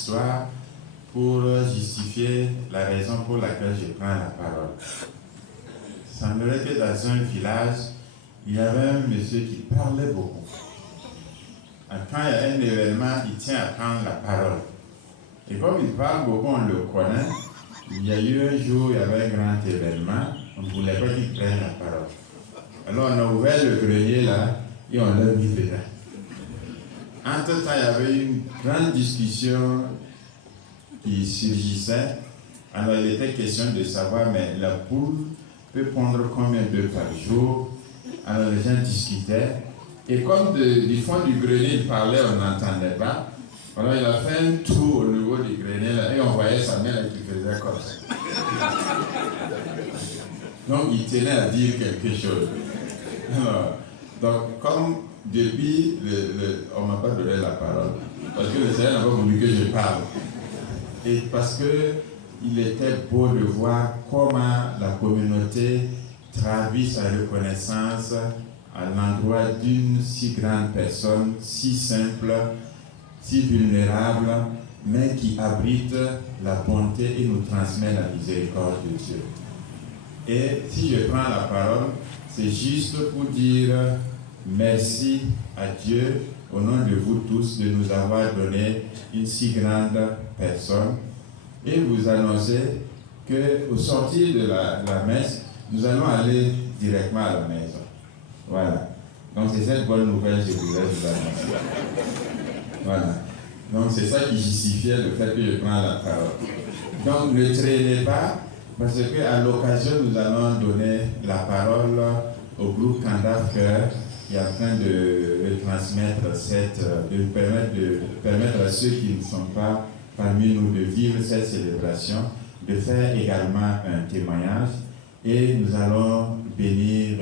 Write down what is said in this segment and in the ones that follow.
histoire pour justifier la raison pour laquelle je prends la parole. Il semblerait que dans un village, il y avait un monsieur qui parlait beaucoup. Quand il y a un événement, il tient à prendre la parole. Et comme il parle beaucoup, on le connaît. Il y a eu un jour, il y avait un grand événement, on ne voulait pas qu'il prenne la parole. Alors on a ouvert le grenier là, et on l'a mis dedans. Entre-temps, il y avait une grande discussion qui surgissait. Alors il était question de savoir, mais la poule peut pondre combien d'œufs par jour? Alors les gens discutaient. Et comme du fond du grenier, il parlait, on n'entendait pas. Alors il a fait un tour au niveau du grenier là, et on voyait sa main là, qui faisait comme ça. Donc il tenait à dire quelque chose. Alors, donc comme depuis, on ne m'a pas donné la parole, parce que le Seigneur n'a pas voulu que je parle. Et parce qu'il était beau de voir comment la communauté traduit sa reconnaissance à l'endroit d'une si grande personne, si simple, si vulnérable, mais qui abrite la bonté et nous transmet la miséricorde de Dieu. Et si je prends la parole, c'est juste pour dire merci à Dieu au nom de vous tous de nous avoir donné une si grande personne et vous annoncer qu'au sortir de la messe, nous allons aller directement à la maison. Voilà. Donc c'est cette bonne nouvelle que je voulais vous annoncer. Voilà. Donc c'est ça qui justifiait le fait que je prends la parole. Donc ne traînez pas, parce qu'à l'occasion, nous allons donner la parole au groupe Candaf Cœur qui est en train de transmettre de permettre à ceux qui ne sont pas parmi nous de vivre cette célébration, de faire également un témoignage et nous allons bénir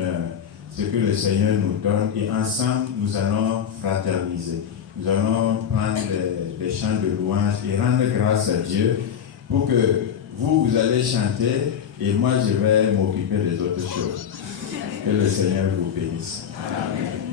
ce que le Seigneur nous donne et ensemble nous allons fraterniser. Nous allons prendre des chants de louange et rendre grâce à Dieu pour que vous allez chanter et moi je vais m'occuper des autres choses. Que le Seigneur vous bénisse. Amen.